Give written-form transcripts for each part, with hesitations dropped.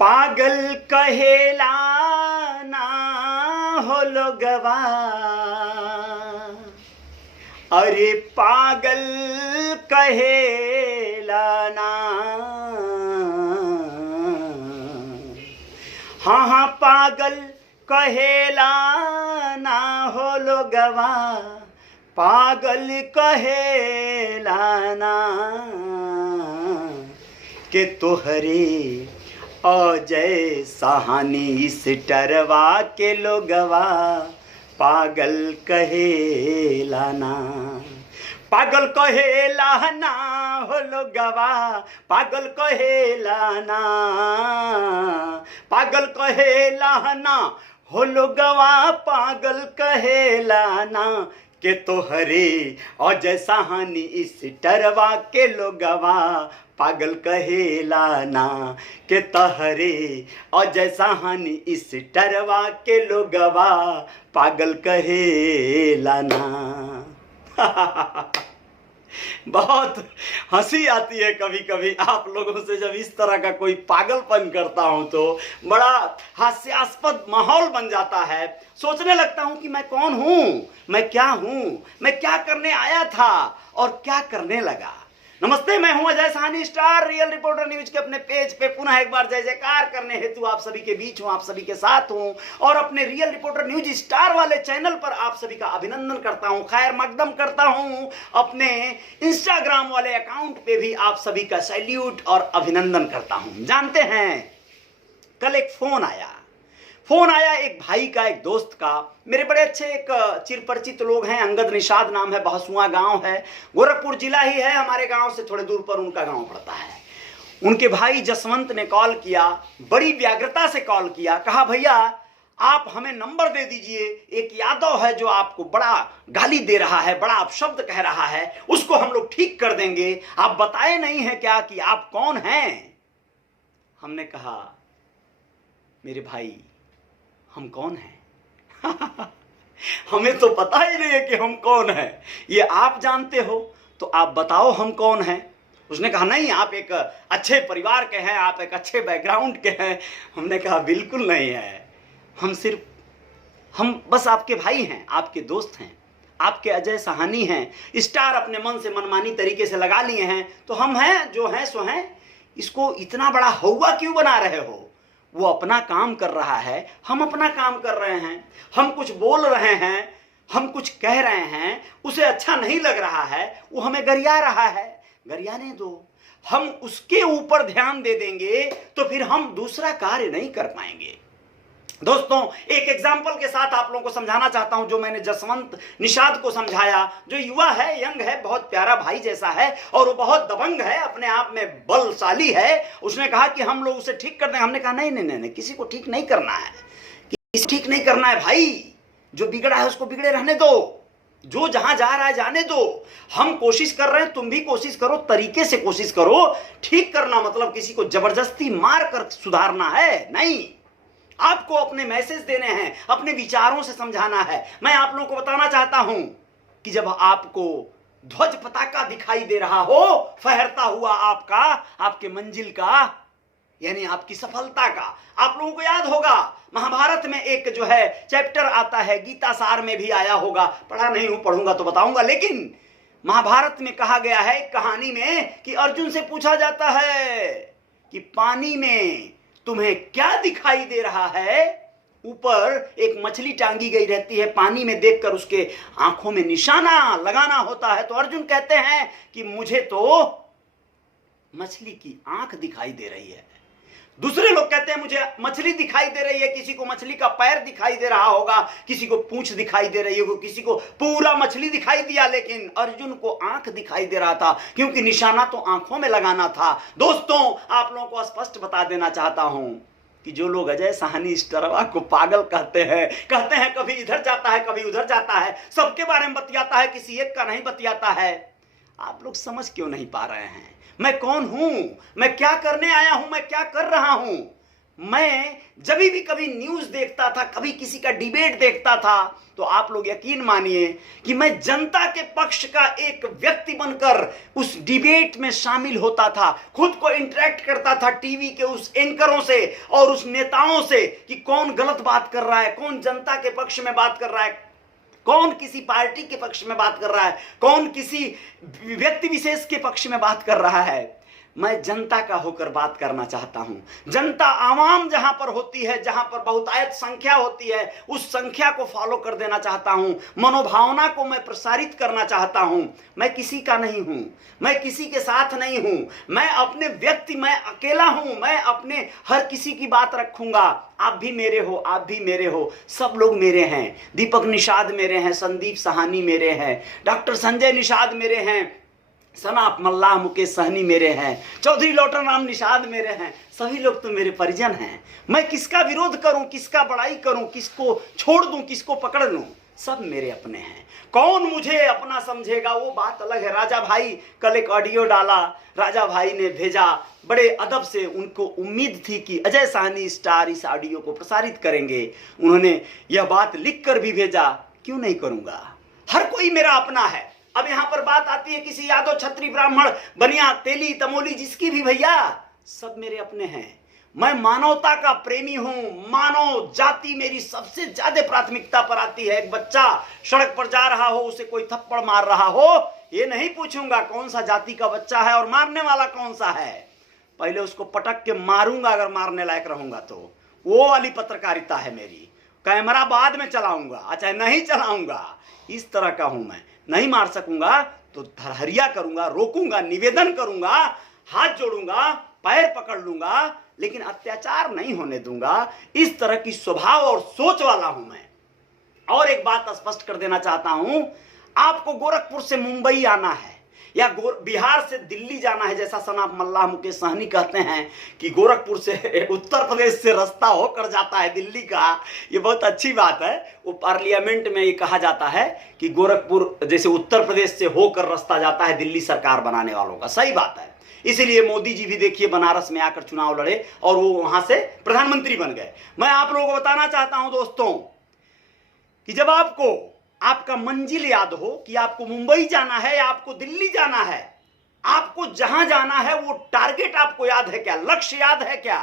पागल कहेला ना हो लोगवा, अरे पागल कहेला ना। हाँ हाँ पागल कहेला ना हो लोगवा, पागल कहेला ना के तोहरे अजय सहानी स्टरवा के लोगवा पागल कहेला ना। पागल कहेला ना हो लोगवा, पागल कहेला ना, पागल कहेला ना हो लोगवा, पागल कहेला ना के तोहरे अजय सहानी इस टरवा के लोगवा पागल कहेला ना के तहरे अजय सहानी इस टरवा के लोगवा पागल कहेला ना। बहुत हंसी आती है कभी कभी आप लोगों से जब इस तरह का कोई पागलपन करता हूं तो बड़ा हास्यास्पद माहौल बन जाता है। सोचने लगता हूं कि मैं कौन हूं, मैं क्या हूं, मैं क्या करने आया था और क्या करने लगा। नमस्ते, मैं हूं Ajay Sahani, star real reporter news के अपने पेज पे पुनः एक बार जय जयकार करने हेतु आप सभी के बीच हूं, आप सभी के साथ हूं और अपने रियल रिपोर्टर न्यूज स्टार वाले चैनल पर आप सभी का अभिनंदन करता हूं, खैर मकदम करता हूं। अपने इंस्टाग्राम वाले अकाउंट पे भी आप सभी का सैल्यूट और अभिनंदन करता हूं। जानते हैं, कल एक फोन आया एक भाई का, एक दोस्त का, मेरे बड़े अच्छे एक चिरपरिचित लोग हैं, अंगद निषाद नाम है, बहसुआ गांव है, गोरखपुर जिला ही है, हमारे गांव से थोड़े दूर पर उनका गांव पड़ता है। उनके भाई जसवंत ने कॉल किया, बड़ी व्यग्रता से कॉल किया, कहा भैया आप हमें नंबर दे दीजिए, एक यादव है जो आपको बड़ा गाली दे रहा है, बड़ा अपशब्द कह रहा है, उसको हम लोग ठीक कर देंगे, आप बताए नहीं है क्या कि आप कौन हैं। हमने कहा मेरे भाई हम कौन हैं? हमें तो पता ही नहीं है कि हम कौन हैं, ये आप जानते हो तो आप बताओ हम कौन हैं। उसने कहा नहीं, आप एक अच्छे परिवार के हैं, आप एक अच्छे बैकग्राउंड के हैं। हमने कहा बिल्कुल नहीं है, हम बस आपके भाई हैं, आपके दोस्त हैं, आपके अजय सहानी हैं, स्टार अपने मन से मनमानी तरीके से लगा लिए हैं तो हम हैं जो हैं सो हैं। इसको इतना बड़ा हौवा क्यों बना रहे हो? वो अपना काम कर रहा है, हम अपना काम कर रहे हैं, हम कुछ बोल रहे हैं, हम कुछ कह रहे हैं, उसे अच्छा नहीं लग रहा है, वो हमें गरिया रहा है, गरियाने दो। हम उसके ऊपर ध्यान दे देंगे तो फिर हम दूसरा कार्य नहीं कर पाएंगे। दोस्तों, एक एग्जाम्पल के साथ आप लोगों को समझाना चाहता हूं, जो मैंने जसवंत निषाद को समझाया, जो युवा है, यंग है, बहुत प्यारा भाई जैसा है और वो बहुत दबंग है, अपने आप में बलशाली है। उसने कहा कि हम लोग उसे ठीक कर देंगे। हमने कहा नहीं नहीं नहीं नहीं, किसी को ठीक नहीं करना है, किसी ठीक नहीं करना है भाई। जो बिगड़ा है उसको बिगड़े रहने दो, जो जहां जा रहा है जाने दो। हम कोशिश कर रहे हैं, तुम भी कोशिश करो, तरीके से कोशिश करो। ठीक करना मतलब किसी को जबरदस्ती मार कर सुधारना है नहीं, आपको अपने मैसेज देने हैं, अपने विचारों से समझाना है। मैं आप लोगों को बताना चाहता हूं कि जब आपको ध्वज पताका दिखाई दे रहा हो फहरता हुआ आपका, आपके मंजिल का, यानी आपकी सफलता का, आप लोगों को याद होगा महाभारत में एक जो है चैप्टर आता है, गीता सार में भी आया होगा, पढ़ा नहीं हूं, पढ़ूंगा तो बताऊंगा। लेकिन महाभारत में कहा गया है एक कहानी में कि अर्जुन से पूछा जाता है कि पानी में तुम्हें क्या दिखाई दे रहा है? ऊपर एक मछली टांगी गई रहती है, पानी में देखकर उसके आंखों में निशाना लगाना होता है। तो अर्जुन कहते हैं कि मुझे तो मछली की आंख दिखाई दे रही है। दूसरे लोग कहते हैं मुझे मछली दिखाई दे रही है, किसी को मछली का पैर दिखाई दे रहा होगा, किसी को पूंछ दिखाई दे रही होगी, किसी को पूरा मछली दिखाई दिया, लेकिन अर्जुन को आंख दिखाई दे रहा था, क्योंकि निशाना तो आंखों में लगाना था। दोस्तों, आप लोगों को स्पष्ट बता देना चाहता हूं कि जो लोग अजय सहानी स्टरवा को पागल कहते हैं कभी इधर जाता है कभी उधर जाता है, सबके बारे में बतियाता है, किसी एक का नहीं बतियाता है। आप लोग समझ क्यों नहीं पा रहे हैं मैं कौन हूं, मैं क्या करने आया हूं, मैं क्या कर रहा हूं? मैं जब भी कभी न्यूज देखता था, कभी किसी का डिबेट देखता था, तो आप लोग यकीन मानिए कि मैं जनता के पक्ष का एक व्यक्ति बनकर उस डिबेट में शामिल होता था, खुद को इंटरेक्ट करता था टीवी के उस एंकरों से और उस नेताओं से कि कौन गलत बात कर रहा है, कौन जनता के पक्ष में बात कर रहा है, कौन किसी पार्टी के पक्ष में बात कर रहा है, कौन किसी व्यक्ति विशेष के पक्ष में बात कर रहा है। मैं जनता का होकर बात करना चाहता हूं। जनता आवाम जहां पर होती है, जहां पर बहुतायत संख्या होती है, उस संख्या को फॉलो कर देना चाहता हूं, मनोभावना को मैं प्रसारित करना चाहता हूं। मैं किसी का नहीं हूं, मैं किसी के साथ नहीं हूं, मैं अपने व्यक्ति, मैं अकेला हूं, मैं अपने हर किसी की बात रखूंगा। आप भी मेरे हो, आप भी मेरे हो, सब लोग मेरे हैं। दीपक निषाद मेरे हैं, संदीप सहानी मेरे हैं, डॉक्टर संजय निषाद मेरे हैं, सनाप मल्लाह मुकेश सहनी मेरे हैं, चौधरी लोटन राम निषाद मेरे हैं, सभी लोग तो मेरे परिजन हैं। मैं किसका विरोध करूं, किसका बड़ाई करूं, किसको छोड़ दूं, किसको पकड़ लूं, सब मेरे अपने हैं। कौन मुझे अपना समझेगा वो बात अलग है। राजा भाई कल एक ऑडियो डाला, राजा भाई ने भेजा, बड़े अदब से, उनको उम्मीद थी कि अजय साहनी स्टार इस ऑडियो को प्रसारित करेंगे। उन्होंने यह बात लिख कर भी भेजा, क्यों नहीं करूंगा, हर कोई मेरा अपना है। अब यहां पर बात आती है किसी यादव, छत्री, ब्राह्मण, बनिया, तेली, तमोली, जिसकी भी, भैया सब मेरे अपने हैं। मैं मानवता का प्रेमी हूं, मानव जाति मेरी सबसे ज्यादा प्राथमिकता पर आती है। एक बच्चा सड़क पर जा रहा हो, उसे कोई थप्पड़ मार रहा हो, ये नहीं पूछूंगा कौन सा जाति का बच्चा है और मारने वाला कौन सा है, पहले उसको पटक के मारूंगा अगर मारने लायक रहूंगा तो। वो वाली पत्रकारिता है मेरी। कैमरा बाद में चलाऊंगा, अच्छा नहीं चलाऊंगा, इस तरह का हूं मैं। नहीं मार सकूंगा तो धरहरिया करूंगा, रोकूंगा, निवेदन करूंगा, हाथ जोड़ूंगा, पैर पकड़ लूंगा, लेकिन अत्याचार नहीं होने दूंगा। इस तरह की स्वभाव और सोच वाला हूं मैं। और एक बात स्पष्ट कर देना चाहता हूं, आपको गोरखपुर से मुंबई आना है या बिहार से दिल्ली जाना है, जैसा सनाप मल्लाह मुकेश सहनी कहते हैं कि गोरखपुर से उत्तर प्रदेश से रास्ता होकर जाता है दिल्ली का, ये बहुत अच्छी बात है। वो पार्लियामेंट में ये कहा जाता है कि गोरखपुर जैसे उत्तर प्रदेश से होकर रास्ता जाता है दिल्ली सरकार बनाने वालों का, सही बात है। इसीलिए मोदी जी भी देखिए बनारस में आकर चुनाव लड़े और वो वहां से प्रधानमंत्री बन गए। मैं आप लोगों को बताना चाहता हूं दोस्तों कि जब आपको आपका मंजिल याद हो कि आपको मुंबई जाना है या आपको दिल्ली जाना है, आपको जहां जाना है वो टारगेट आपको याद है क्या, लक्ष्य याद है क्या,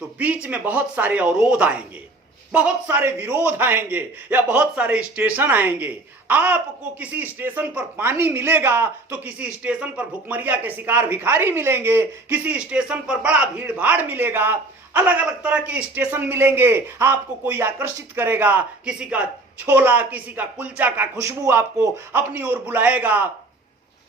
तो बीच में बहुत सारे अवरोध आएंगे, बहुत सारे विरोध आएंगे या बहुत सारे स्टेशन आएंगे। आपको किसी स्टेशन पर पानी मिलेगा तो किसी स्टेशन पर भुखमरिया के शिकार भिखारी मिलेंगे, किसी स्टेशन पर बड़ा भीड़ भाड़ मिलेगा, अलग अलग तरह के स्टेशन मिलेंगे। आपको कोई आकर्षित करेगा, किसी का छोला, किसी का कुलचा का खुशबू आपको अपनी ओर बुलाएगा,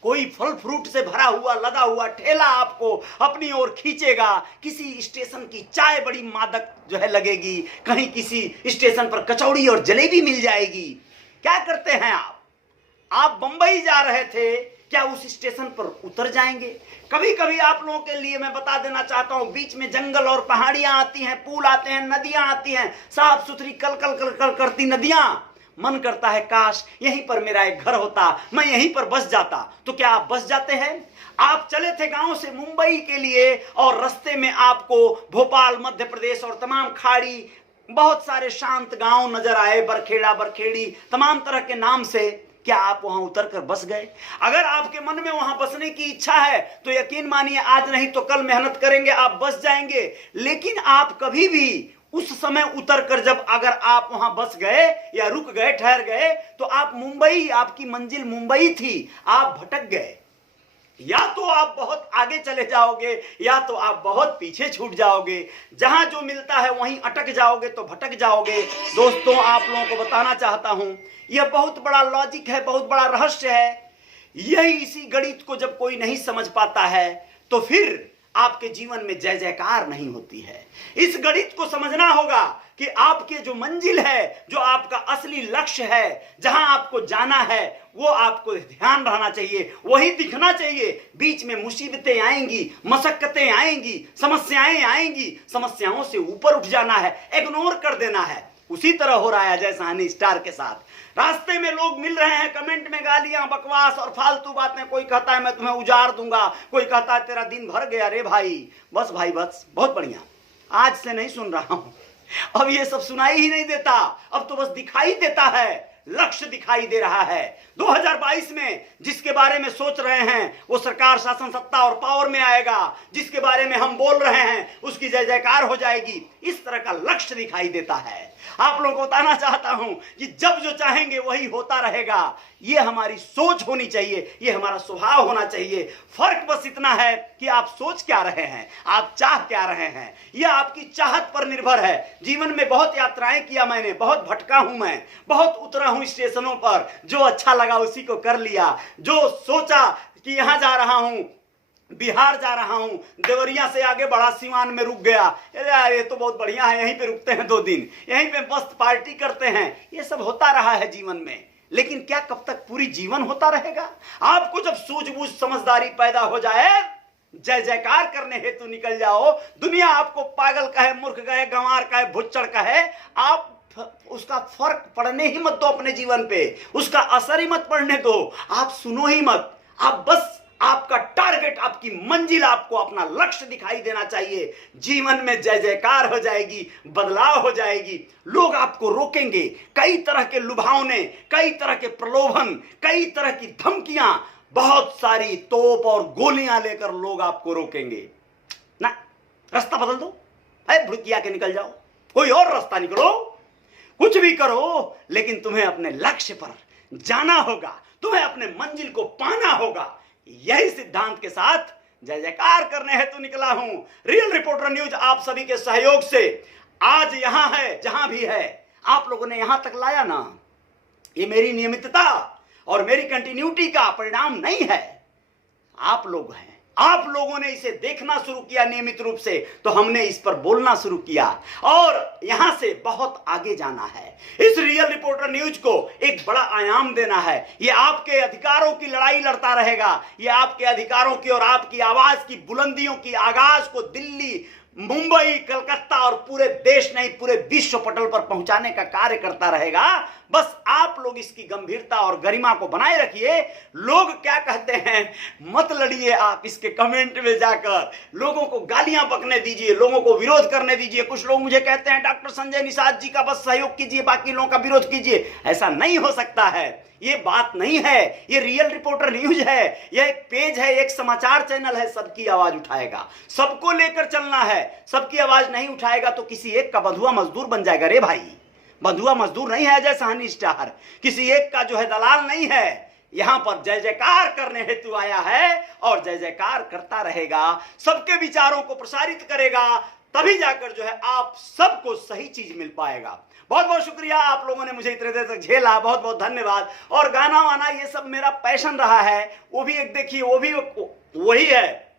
कोई फल फ्रूट से भरा हुआ लदा हुआ ठेला आपको अपनी ओर खींचेगा, किसी स्टेशन की चाय बड़ी मादक जो है लगेगी, कहीं किसी स्टेशन पर कचौड़ी और जलेबी मिल जाएगी। क्या करते हैं आप बंबई जा रहे थे, क्या उस स्टेशन पर उतर जाएंगे? कभी कभी आप लोगों के लिए मैं बता देना चाहता हूं, बीच में जंगल और पहाड़ियां आती हैं, पुल आते हैं, नदियां आती हैं, साफ सुथरी कल कल कल कल करती नदियां। मन करता है काश यहीं पर मेरा एक घर होता, मैं यहीं पर बस जाता। तो क्या आप बस जाते हैं? आप चले थे गांव से मुंबई के लिए और रास्ते में आपको भोपाल, मध्य प्रदेश और तमाम खाड़ी, बहुत सारे शांत गांव नजर आए, बरखेड़ा, बरखेड़ी, तमाम तरह के नाम से। क्या आप वहां उतर कर बस गए? अगर आपके मन में वहां बसने की इच्छा है तो यकीन मानिए आज नहीं तो कल मेहनत करेंगे, आप बस जाएंगे। लेकिन आप कभी भी उस समय उतर कर जब अगर आप वहां बस गए या रुक गए, ठहर गए, तो आप मुंबई, आपकी मंजिल मुंबई थी, आप भटक गए। या तो आप बहुत आगे चले जाओगे या तो आप बहुत पीछे छूट जाओगे। जहां जो मिलता है वहीं अटक जाओगे तो भटक जाओगे। दोस्तों आप लोगों को बताना चाहता हूं, यह बहुत बड़ा लॉजिक है, बहुत बड़ा रहस्य है। यही इसी गणित को जब कोई नहीं समझ पाता है तो फिर आपके जीवन में जय जयकार नहीं होती है। इस गणित को समझना होगा कि आपके जो मंजिल है, जो आपका असली लक्ष्य है, जहां आपको जाना है, वो आपको ध्यान रहना चाहिए, वही दिखना चाहिए। बीच में मुसीबतें आएंगी, मशक्कतें आएंगी, समस्याएं आएंगी, समस्याओं से ऊपर उठ जाना है, इग्नोर कर देना है। उसी तरह हो रहा है अजय साहनी स्टार के साथ। रास्ते में लोग मिल रहे हैं, कमेंट में गालियां, बकवास और फालतू बातें। कोई कहता है मैं तुम्हें उजाड़ दूंगा, कोई कहता है तेरा दिन भर गया रे भाई। बस भाई बस, बहुत बढ़िया। आज से नहीं सुन रहा हूं, अब ये सब सुनाई ही नहीं देता, अब तो बस दिखाई देता है, लक्ष्य दिखाई दे रहा है। 2022 में जिसके बारे में सोच रहे हैं वो सरकार, शासन, सत्ता और पावर में आएगा, जिसके बारे में हम बोल रहे हैं उसकी जय जयकार हो जाएगी, इस तरह का लक्ष्य दिखाई देता है। आप लोगों को बताना चाहता हूं कि जब जो चाहेंगे वही होता रहेगा, ये हमारी सोच होनी चाहिए, ये हमारा स्वभाव होना चाहिए। फर्क बस इतना है कि आप सोच क्या रहे हैं, आप चाह क्या रहे हैं, यह आपकी चाहत पर निर्भर है। जीवन में बहुत यात्राएं किया मैंने, बहुत भटका हूं मैं, बहुत उतरा हूं स्टेशनों पर, जो अच्छा लगा उसी को कर लिया, जो सोचा कि यहां जा रहा हूं, बिहार जा रहा हूं, देवरिया से आगे बढ़ा, सिवान में रुक गया, अरे यार ये तो बहुत बढ़िया है, यहीं पे रुकते हैं 2 दिन, यहीं पे मस्त पार्टी करते हैं। ये सब होता रहा है जीवन में, लेकिन क्या कब तक पूरी जीवन होता रहेगा? आपको जब सूझबूझ समझदारी पैदा हो जाए, जय जयकार करने हेतु निकल जाओ, दुनिया आपको पागल कहे, मूर्ख कहे, गंवार कहे, भुच्चड़ कहे, आप उसका फर्क पड़ने ही मत दो अपने जीवन पे, उसका असर ही मत पड़ने दो, आप सुनो ही मत। आप बस, आपका टारगेट, आपकी मंजिल, आपको अपना लक्ष्य दिखाई देना चाहिए। जीवन में जय जयकार हो जाएगी, बदलाव हो जाएगी। लोग आपको रोकेंगे, कई तरह के लुभावने, कई तरह के प्रलोभन, कई तरह की धमकियां, बहुत सारी तोप और गोलियां लेकर लोग आपको रोकेंगे। ना, रास्ता बदल दो, अरे भुड़किया के निकल जाओ, कोई और रास्ता निकलो, कुछ भी करो, लेकिन तुम्हें अपने लक्ष्य पर जाना होगा, तुम्हें अपने मंजिल को पाना होगा। यही सिद्धांत के साथ जय जयकार करने हेतु निकला हूं। रियल रिपोर्टर न्यूज आप सभी के सहयोग से आज यहां है, जहां भी है, आप लोगों ने यहां तक लाया ना, ये मेरी नियमितता और मेरी कंटिन्यूटी का परिणाम नहीं है, आप लोग हैं। आप लोगों ने इसे देखना शुरू किया नियमित रूप से, तो हमने इस पर बोलना शुरू किया और यहां से बहुत आगे जाना है। इस रियल रिपोर्टर न्यूज को एक बड़ा आयाम देना है। ये आपके अधिकारों की लड़ाई लड़ता रहेगा, ये आपके अधिकारों की और आपकी आवाज की बुलंदियों की आगाज को दिल्ली, मुंबई, कलकत्ता और पूरे देश नहीं पूरे विश्व पटल पर पहुंचाने का कार्य करता रहेगा। बस आप लोग इसकी गंभीरता और गरिमा को बनाए रखिए। लोग क्या कहते हैं मत लड़िए, आप इसके कमेंट में जाकर लोगों को गालियां बकने दीजिए, लोगों को विरोध करने दीजिए। कुछ लोग मुझे कहते हैं डॉक्टर संजय निषाद जी का बस सहयोग कीजिए, बाकी लोगों का विरोध कीजिए। ऐसा नहीं हो सकता है, ये बात नहीं है। ये रियल रिपोर्टर न्यूज है, ये एक पेज है, एक समाचार चैनल है, सबकी आवाज उठाएगा, सबको लेकर चलना है। सबकी आवाज नहीं उठाएगा तो किसी एक का बंधुआ मजदूर बन जाएगा। रे भाई, बंधुआ मजदूर नहीं है अजय साहनी स्टार, किसी एक का जो है दलाल नहीं है। यहां पर जय जयकार करने हेतु आया है और जय जयकार करता रहेगा, सबके विचारों को प्रसारित करेगा, तभी जाकर जो है आप सबको सही चीज मिल पाएगा। बहुत बहुत शुक्रिया, आप लोगों ने मुझे इतने देर तक झेला, बहुत बहुत धन्यवाद। और गाना वाना ये सब मेरा पैशन रहा है, वो भी एक देखिए, वो भी वही है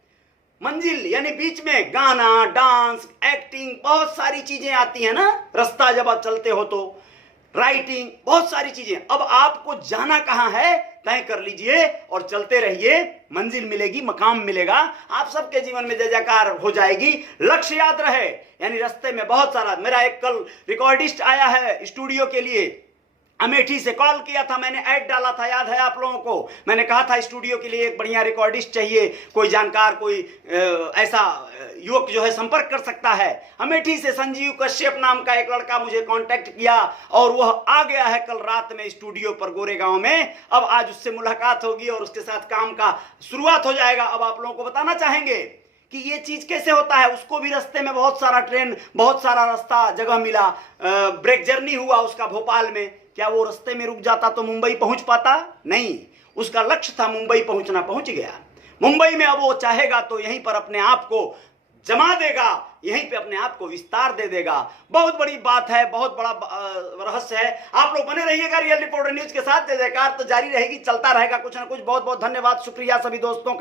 मंजिल, यानी बीच में गाना, डांस, एक्टिंग, बहुत सारी चीजें आती हैं ना, रास्ता जब आप चलते हो तो राइटिंग, बहुत सारी चीजें। अब आपको जाना कहां है तय कर लीजिए और चलते रहिए, मंजिल मिलेगी, मकाम मिलेगा, आप सबके जीवन में जय जयकार हो जाएगी। लक्ष्य याद रहे, यानी रास्ते में बहुत सारा। मेरा एक कल रिकॉर्डिस्ट आया है स्टूडियो के लिए, अमेठी से कॉल किया था, मैंने ऐड डाला था, याद है आप लोगों को। मैंने कहा था स्टूडियो के लिए एक बढ़िया रिकॉर्डिस्ट चाहिए, कोई जानकार, कोई ऐसा युवक जो है संपर्क कर सकता है। अमेठी से संजीव कश्यप नाम का एक लड़का मुझे कांटेक्ट किया और वह आ गया है कल रात में स्टूडियो पर गोरेगांव में। अब आज उससे मुलाकात होगी और उसके साथ काम का शुरुआत हो जाएगा। अब आप लोगों को बताना चाहेंगे कि ये चीज कैसे होता है। उसको भी रास्ते में बहुत सारा ट्रेन, बहुत सारा रास्ता जगह मिला, ब्रेक जर्नी हुआ उसका भोपाल में। क्या वो रास्ते में रुक जाता तो मुंबई पहुंच पाता? नहीं, उसका लक्ष्य था मुंबई पहुंचना, पहुंच गया मुंबई में। अब वो चाहेगा तो यहीं पर अपने आप को जमा देगा, यहीं पे अपने आप को विस्तार दे देगा। बहुत बड़ी बात है, बहुत बड़ा रहस्य है। आप लोग बने रहिएगा रियल रिपोर्टर न्यूज के साथ। जय जयकार तो जारी रहेगी, चलता रहेगा कुछ ना कुछ। बहुत बहुत धन्यवाद, शुक्रिया सभी दोस्तों का।